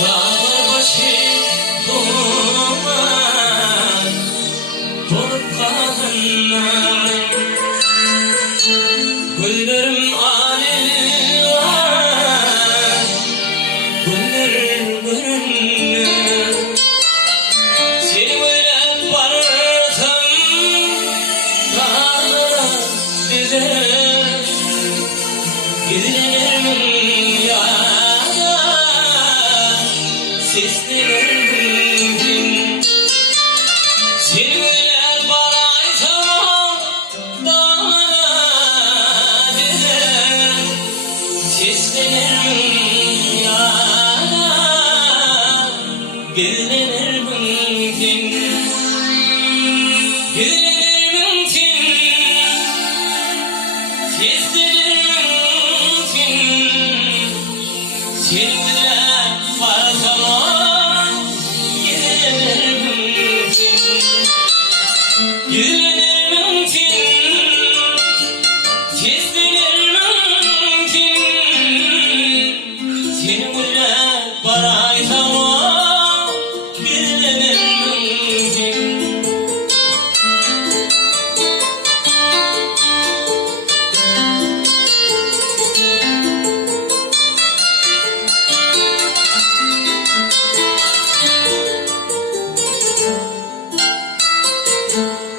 Dağlar başı duman bulup kalanlar, güllerim ağrıyor, güllerim görünmüyor. Seni böyle varırsam dağlara giderim, giderim yana, seslerim. Seni böyle baraysam dağlara giderim, seslerim yana, giderim mümkün. Gidilir mümkün, kesilir mümkün. Seni bile varsam gidilir mümkün. Gidilir mümkün, kesilir mümkün. Seni bile varsam gidilir mümkün.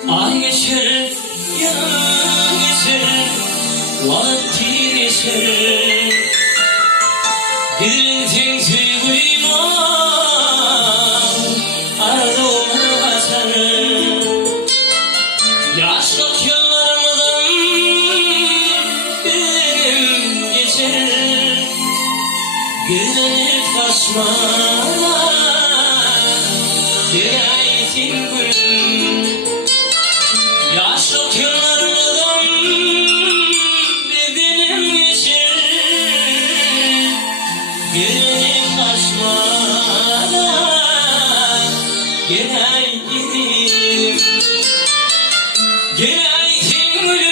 Ay geçer, yıl geçer, vakti geçer. Gidilintin tüygüyüm arzuma kaçar. Yaşlık yıllarımdan benim geçer. Gülenip kaçma, dileğitin gülüm. Yaşlık yıllarımdan benim geçer. Gülenip kaçmadan gene gideyim. Gene gideyim.